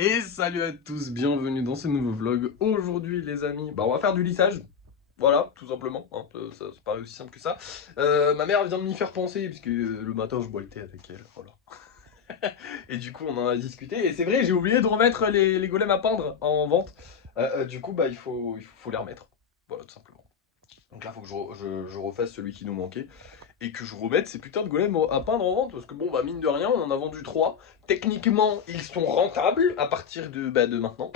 Et salut à tous, bienvenue dans ce nouveau vlog. Aujourd'hui les amis, on va faire du lissage. Voilà, tout simplement, hein, ça paraît aussi simple que ça. Ma mère vient de m'y faire penser, puisque le matin je bois le thé avec elle, voilà. Et du coup on en a discuté, et c'est vrai, j'ai oublié de remettre les golems à peindre en vente. Du coup, il faut les remettre, voilà, tout simplement. Donc là, il faut que je refasse celui qui nous manquait et que je remette ces putains de golems à peindre en vente. Parce que bon, mine de rien, on en a vendu 3. Techniquement, ils sont rentables à partir de maintenant.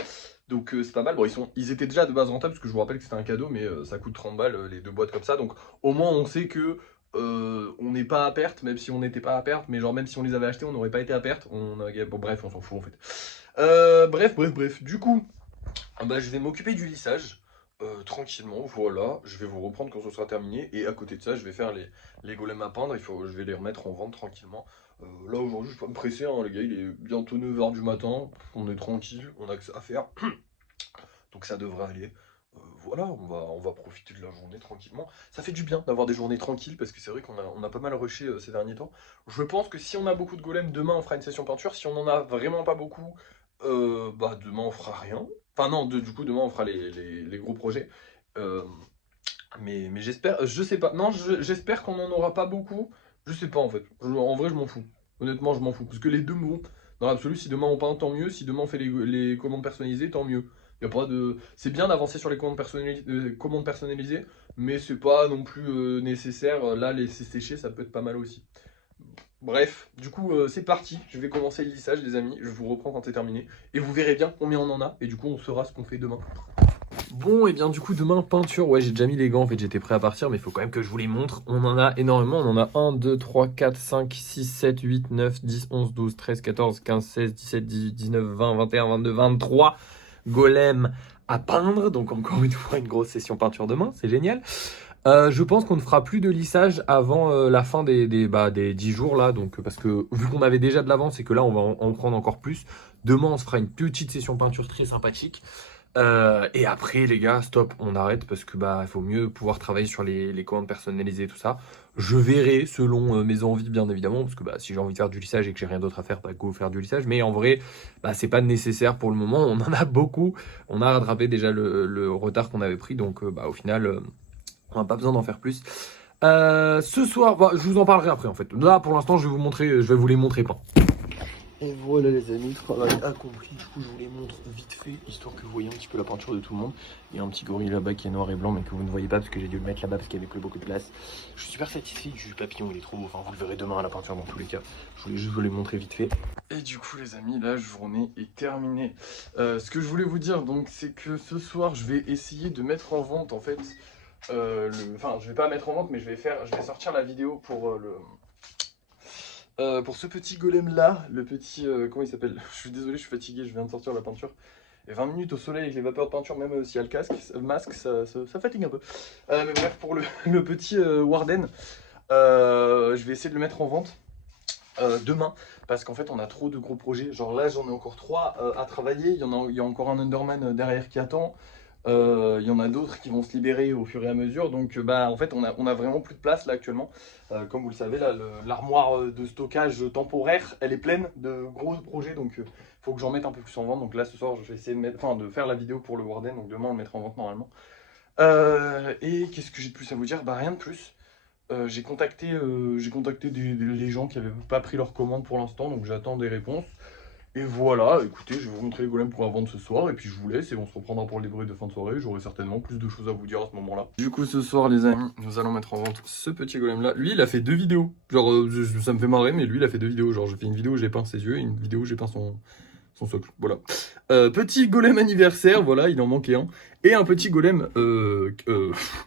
Donc c'est pas mal. Bon, ils étaient déjà de base rentables parce que je vous rappelle que c'était un cadeau, mais ça coûte 30 balles les 2 boîtes comme ça. Donc au moins, on sait que on n'est pas à perte, même si on n'était pas à perte. Mais genre, même si on les avait achetés, on n'aurait pas été à perte. Bon, bref, on s'en fout en fait. Bref. Du coup, je vais m'occuper du lissage. Tranquillement, voilà, je vais vous reprendre quand ce sera terminé, et à côté de ça, je vais faire les golems à peindre, je vais les remettre en vente tranquillement. Là aujourd'hui, je vais pas me presser, hein, les gars, il est bientôt 9 h du matin, on est tranquille, on a que ça à faire, donc ça devrait aller. Voilà, on va profiter de la journée tranquillement. Ça fait du bien d'avoir des journées tranquilles, parce que c'est vrai qu'on a pas mal rushé ces derniers temps. Je pense que si on a beaucoup de golems, demain on fera une session peinture, si on en a vraiment pas beaucoup, demain on fera rien. Enfin non, du coup demain on fera les gros projets. Euh, mais j'espère, je sais pas. Non, j'espère qu'on en aura pas beaucoup. Je sais pas en fait. En vrai, je m'en fous. Honnêtement, je m'en fous. Parce que les deux me vont. Dans l'absolu, si demain on peint, tant mieux. Si demain on fait les commandes personnalisées, tant mieux. Y a pas de... C'est bien d'avancer sur les commandes personnalisées, mais c'est pas non plus nécessaire. Là, laisser sécher, ça peut être pas mal aussi. Bref, du coup, c'est parti. Je vais commencer le lissage, les amis. Je vous reprends quand c'est terminé. Et vous verrez bien combien on en a. Et du coup, on saura ce qu'on fait demain. Bon, et bien du coup, demain, peinture. Ouais, j'ai déjà mis les gants, en fait, j'étais prêt à partir, mais il faut quand même que je vous les montre. On en a énormément. On en a 1, 2, 3, 4, 5, 6, 7, 8, 9, 10, 11, 12, 13, 14, 15, 16, 17, 18, 19, 20, 21, 22, 23 golems à peindre. Donc, encore une fois, une grosse session peinture demain. C'est génial. Je pense qu'on ne fera plus de lissage avant la fin des 10 jours là. Donc, parce que vu qu'on avait déjà de l'avance et que là, on va en prendre encore plus. Demain, on se fera une petite session peinture très sympathique. Et après, les gars, stop, on arrête parce que il faut mieux pouvoir travailler sur les commandes personnalisées et tout ça. Je verrai selon mes envies, bien évidemment, parce que si j'ai envie de faire du lissage et que j'ai rien d'autre à faire, go faire du lissage. Mais en vrai, c'est pas nécessaire pour le moment. On en a beaucoup. On a rattrapé déjà le retard qu'on avait pris, donc au final, on n'a pas besoin d'en faire plus. Ce soir, je vous en parlerai après en fait. Là, pour l'instant, je vais vous les montrer pas. Et voilà les amis, travail accompli. Du coup, je vous les montre vite fait, histoire que vous voyez un petit peu la peinture de tout le monde. Il y a un petit gorille là-bas qui est noir et blanc, mais que vous ne voyez pas parce que j'ai dû le mettre là-bas parce qu'il n'y avait plus beaucoup de place. Je suis super satisfait du papillon, il est trop beau. Enfin, vous le verrez demain à la peinture dans tous les cas. Je voulais juste vous les montrer vite fait. Et du coup, les amis, la journée est terminée. Ce que je voulais vous dire, donc, c'est que ce soir, je vais essayer de mettre en vente, en fait, enfin, je vais pas mettre en vente, mais je vais sortir la vidéo pour ce petit golem là, le petit, comment il s'appelle? Je suis désolé, je suis fatigué, je viens de sortir la peinture. Et 20 minutes au soleil avec les vapeurs de peinture, même s'il y a le masque, ça fatigue un peu. Mais bref, pour le petit Warden, je vais essayer de le mettre en vente demain, parce qu'en fait on a trop de gros projets. Genre là j'en ai encore 3 à travailler, il y a encore un Underman derrière qui attend. Il y en a d'autres qui vont se libérer au fur et à mesure. Donc en fait on a vraiment plus de place là actuellement. Comme vous le savez, là l'armoire de stockage temporaire, elle est pleine de gros projets. Donc il faut que j'en mette un peu plus en vente. Donc là ce soir je vais essayer de faire la vidéo pour le Warden. Donc demain on le mettra en vente normalement. Et qu'est-ce que j'ai de plus à vous dire? Rien de plus. J'ai contacté les gens qui n'avaient pas pris leur commande pour l'instant. Donc j'attends des réponses. Et voilà, écoutez, je vais vous montrer les golems pour la vente ce soir, et puis je vous laisse, et on se reprendra pour le débrief de fin de soirée. J'aurai certainement plus de choses à vous dire à ce moment-là. Du coup, ce soir, les amis, nous allons mettre en vente ce petit golem-là. Lui, il a fait 2 vidéos. Genre, ça me fait marrer, mais lui, il a fait 2 vidéos. Genre, je fais une vidéo où j'ai peint ses yeux, et une vidéo où j'ai peint son socle. Voilà. Petit golem anniversaire, voilà, il en manquait un. Et un petit golem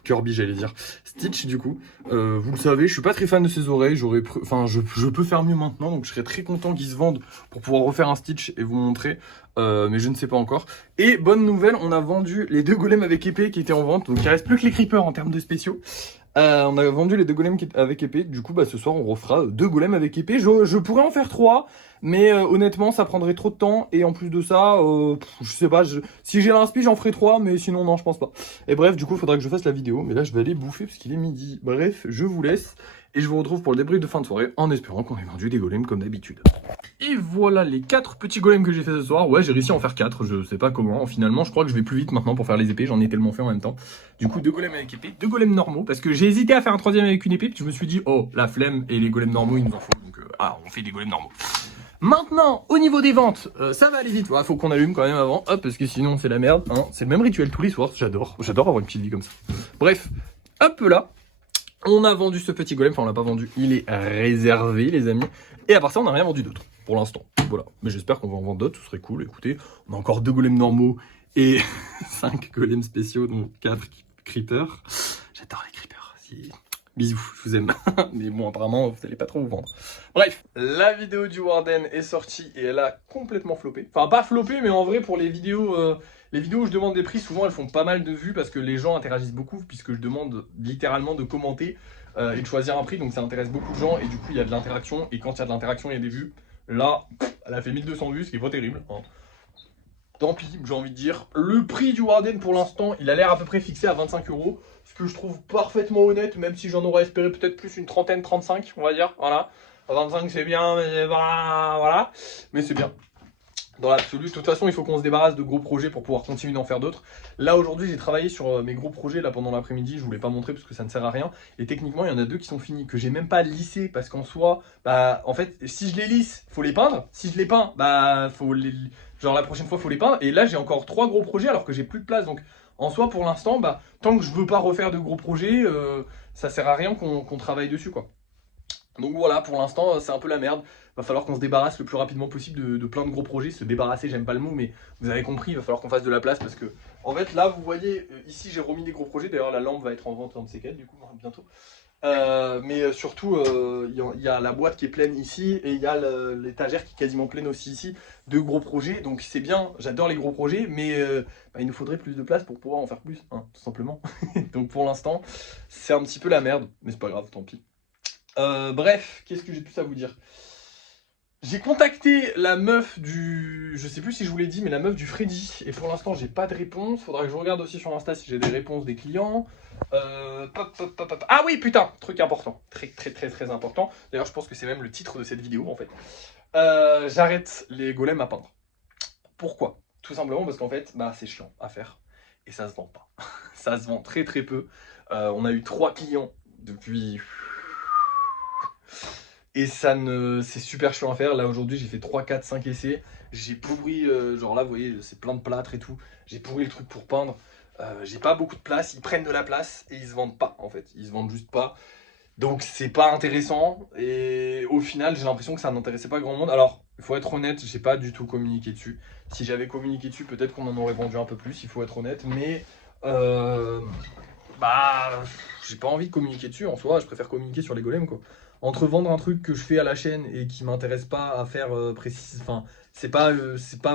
Kirby, j'allais dire. Stitch, du coup. Vous le savez, je suis pas très fan de ses oreilles. Enfin, je peux faire mieux maintenant, donc je serais très content qu'ils se vendent pour pouvoir refaire un Stitch et vous montrer. Mais je ne sais pas encore. Et bonne nouvelle, on a vendu les 2 golems avec épée qui étaient en vente. Donc il reste plus que les creepers en termes de spéciaux. On a vendu les 2 golems avec épée. Du coup, ce soir, on refera 2 golems avec épée. Je pourrais en faire 3, mais honnêtement, ça prendrait trop de temps. Et en plus de ça, je sais pas. Si j'ai l'inspi, j'en ferai 3, mais sinon, non, je pense pas. Et bref, du coup, il faudra que je fasse la vidéo. Mais là, je vais aller bouffer parce qu'il est midi. Bref, je vous laisse. Et je vous retrouve pour le débrief de fin de soirée, en espérant qu'on ait vendu des golems comme d'habitude. Et voilà les 4 petits golems que j'ai fait ce soir. Ouais, j'ai réussi à en faire 4, je sais pas comment. Finalement, je crois que je vais plus vite maintenant pour faire les épées, j'en ai tellement fait en même temps. Du coup, 2 golems avec épée, 2 golems normaux, parce que j'ai hésité à faire un 3ème avec une épée, puis je me suis dit, oh, la flemme, et les golems normaux, il nous en faut. Donc, on fait des golems normaux. Maintenant, au niveau des ventes, ça va aller vite. Ouais, faut qu'on allume quand même avant, hop, parce que sinon c'est la merde. Hein. C'est le même rituel tous les soirs, j'adore avoir une petite vie comme ça. Bref, hop là. On a vendu ce petit golem, enfin on l'a pas vendu, il est réservé les amis. Et à part ça, on n'a rien vendu d'autre, pour l'instant. Voilà, mais j'espère qu'on va en vendre d'autres, ce serait cool. Écoutez, on a encore 2 golems normaux et 5 golems spéciaux, donc 4 creepers. J'adore les creepers, bisous, je vous aime. Mais bon, apparemment, vous allez pas trop vous vendre. Bref, la vidéo du Warden est sortie et elle a complètement floppé. Enfin, pas floppé, mais en vrai, pour les vidéos où je demande des prix, souvent elles font pas mal de vues parce que les gens interagissent beaucoup, puisque je demande littéralement de commenter et de choisir un prix, donc ça intéresse beaucoup de gens et du coup il y a de l'interaction, et quand il y a de l'interaction, il y a des vues. Là, elle a fait 1200 vues, ce qui est pas terrible. Hein. Tant pis, j'ai envie de dire. Le prix du Warden pour l'instant, il a l'air à peu près fixé à 25 €, ce que je trouve parfaitement honnête, même si j'en aurais espéré peut-être plus, une trentaine, 35, on va dire. Voilà. 25 c'est bien, mais voilà. Mais c'est bien. Dans l'absolu, de toute façon, il faut qu'on se débarrasse de gros projets pour pouvoir continuer d'en faire d'autres. Là, aujourd'hui, j'ai travaillé sur mes gros projets là pendant l'après-midi. Je voulais pas montrer parce que ça ne sert à rien. Et techniquement, il y en a 2 qui sont finis, que j'ai même pas lissé parce qu'en soi, bah, en fait, si je les lisse, faut les peindre. Si je les peins, bah, genre la prochaine fois, faut les peindre. Et là, j'ai encore 3 gros projets alors que j'ai plus de place. Donc, en soi, pour l'instant, bah, tant que je veux pas refaire de gros projets, ça sert à rien qu'on travaille dessus, quoi. Donc voilà, pour l'instant, c'est un peu la merde. Va falloir qu'on se débarrasse le plus rapidement possible de plein de gros projets. Se débarrasser, j'aime pas le mot, mais vous avez compris, il va falloir qu'on fasse de la place parce que, en fait, là, vous voyez, ici, j'ai remis des gros projets. D'ailleurs, la lampe va être en vente dans de ces du coup, bientôt. Mais surtout, il y a la boîte qui est pleine ici et il y a l'étagère qui est quasiment pleine aussi ici de gros projets. Donc c'est bien, j'adore les gros projets, mais bah, il nous faudrait plus de place pour pouvoir en faire plus, hein, tout simplement. Donc pour l'instant, c'est un petit peu la merde, mais c'est pas grave, tant pis. Bref, qu'est-ce que j'ai plus à vous dire? J'ai contacté la meuf du... Je sais plus si je vous l'ai dit, mais la meuf du Freddy. Et pour l'instant, j'ai pas de réponse. Faudra que je regarde aussi sur Insta si j'ai des réponses des clients. Ah oui, putain, truc important. Très important. D'ailleurs, je pense que c'est même le titre de cette vidéo, en fait. J'arrête les golems à peindre. Pourquoi? Tout simplement parce qu'en fait, bah, c'est chiant à faire. Et ça se vend pas. Ça se vend très peu. On a eu 3 clients depuis... Et c'est super chiant à faire. Là aujourd'hui j'ai fait 3, 4, 5 essais. J'ai pourri, genre là vous voyez c'est plein de plâtre et tout. J'ai pourri le truc pour peindre. J'ai pas beaucoup de place, ils prennent de la place et ils se vendent pas en fait. Ils se vendent juste pas. Donc c'est pas intéressant. Et au final j'ai l'impression que ça n'intéressait pas grand monde. Alors il faut être honnête, j'ai pas du tout communiqué dessus. Si j'avais communiqué dessus peut-être qu'on en aurait vendu un peu plus, il faut être honnête. Mais bah j'ai pas envie de communiquer dessus en soi. Je préfère communiquer sur les golems quoi. Entre vendre un truc que je fais à la chaîne et qui m'intéresse pas à faire précis, enfin c'est pas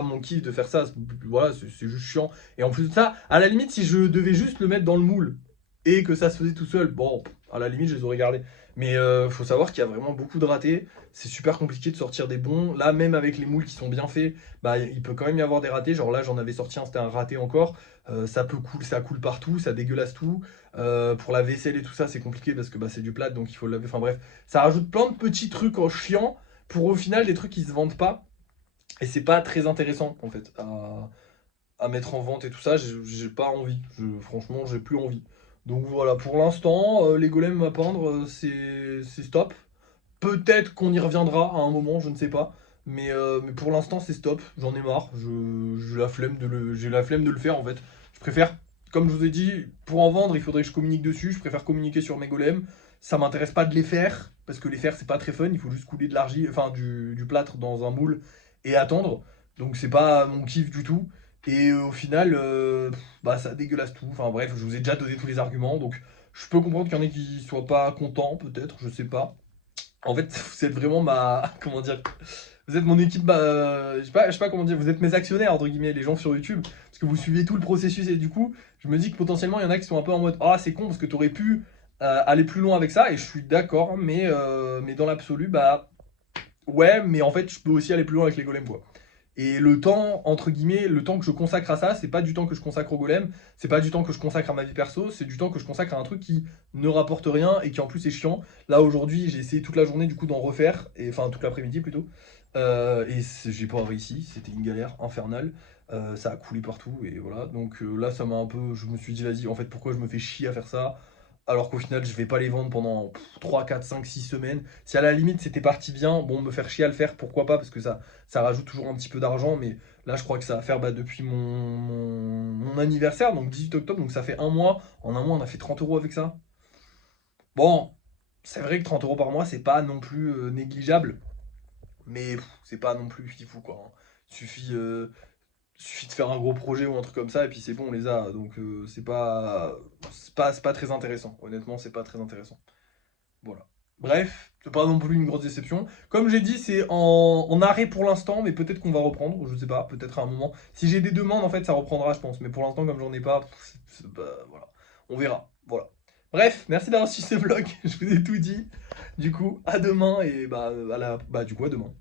mon kiff de faire ça, voilà c'est juste chiant. Et en plus de ça, à la limite si je devais juste le mettre dans le moule et que ça se faisait tout seul, bon à la limite je les aurais gardés. Mais faut savoir qu'il y a vraiment beaucoup de ratés, c'est super compliqué de sortir des bons. Là même avec les moules qui sont bien faits, bah il peut quand même y avoir des ratés. Genre là j'en avais sorti un, c'était un raté encore. Ça coule partout, ça dégueulasse tout. Pour la vaisselle et tout ça, c'est compliqué parce que bah, c'est du plat, donc il faut le laver. Enfin bref, ça rajoute plein de petits trucs en chiant pour au final des trucs qui se vendent pas. Et c'est pas très intéressant en fait à mettre en vente et tout ça. J'ai pas envie. Franchement, j'ai plus envie. Donc voilà, pour l'instant, les golems à peindre, c'est stop. Peut-être qu'on y reviendra à un moment, je ne sais pas. Mais pour l'instant, c'est stop. J'en ai marre. J'ai la flemme de le faire en fait. Je préfère, comme je vous ai dit, pour en vendre, il faudrait que je communique dessus. Je préfère communiquer sur mes golems. Ça m'intéresse pas de les faire, parce que les faire, c'est pas très fun. Il faut juste couler de l'argile, enfin du plâtre dans un moule et attendre. Donc c'est pas mon kiff du tout. Et au final, bah ça dégueulasse tout. Enfin bref, je vous ai déjà donné tous les arguments. Donc je peux comprendre qu'il y en ait qui soient pas contents, peut-être, je sais pas. En fait, vous êtes vraiment ma... Comment dire? Vous êtes mon équipe, je sais pas comment dire, vous êtes mes actionnaires, entre guillemets, les gens sur YouTube. Parce que vous suivez tout le processus et du coup, je me dis que potentiellement, il y en a qui sont un peu en mode « Ah, c'est con parce que t'aurais pu aller plus loin avec ça. » Et je suis d'accord, mais dans l'absolu, bah... Ouais, mais en fait, je peux aussi aller plus loin avec les golems, quoi. Et le temps, entre guillemets, le temps que je consacre à ça, c'est pas du temps que je consacre au golem, c'est pas du temps que je consacre à ma vie perso, c'est du temps que je consacre à un truc qui ne rapporte rien et qui en plus est chiant. Là aujourd'hui, j'ai essayé toute la journée du coup d'en refaire, et enfin toute l'après-midi plutôt. J'ai pas réussi, c'était une galère infernale. Ça a coulé partout et voilà. Donc là, ça m'a un peu. Je me suis dit, vas-y, en fait, pourquoi je me fais chier à faire ça? Alors qu'au final, je vais pas les vendre pendant 3, 4, 5, 6 semaines. Si à la limite c'était parti bien, bon, me faire chier à le faire, pourquoi pas? Parce que ça rajoute toujours un petit peu d'argent. Mais là, je crois que ça va faire depuis mon anniversaire, donc 18 octobre. Donc ça fait un mois. En un mois, on a fait 30 euros avec ça. Bon, c'est vrai que 30 euros par mois, c'est pas non plus négligeable. Mais c'est pas non plus fifou quoi, hein. Suffit, suffit de faire un gros projet ou un truc comme ça et puis c'est bon, on les a. Donc c'est pas très intéressant. Honnêtement, c'est pas très intéressant. Voilà. Bref, c'est pas non plus une grosse déception. Comme j'ai dit, c'est en arrêt pour l'instant, mais peut-être qu'on va reprendre, je sais pas, peut-être à un moment. Si j'ai des demandes, en fait, ça reprendra, je pense. Mais pour l'instant, comme j'en ai pas, voilà. On verra. Voilà. Bref, merci d'avoir suivi ce vlog. Je vous ai tout dit. Du coup, à demain et du coup, à demain.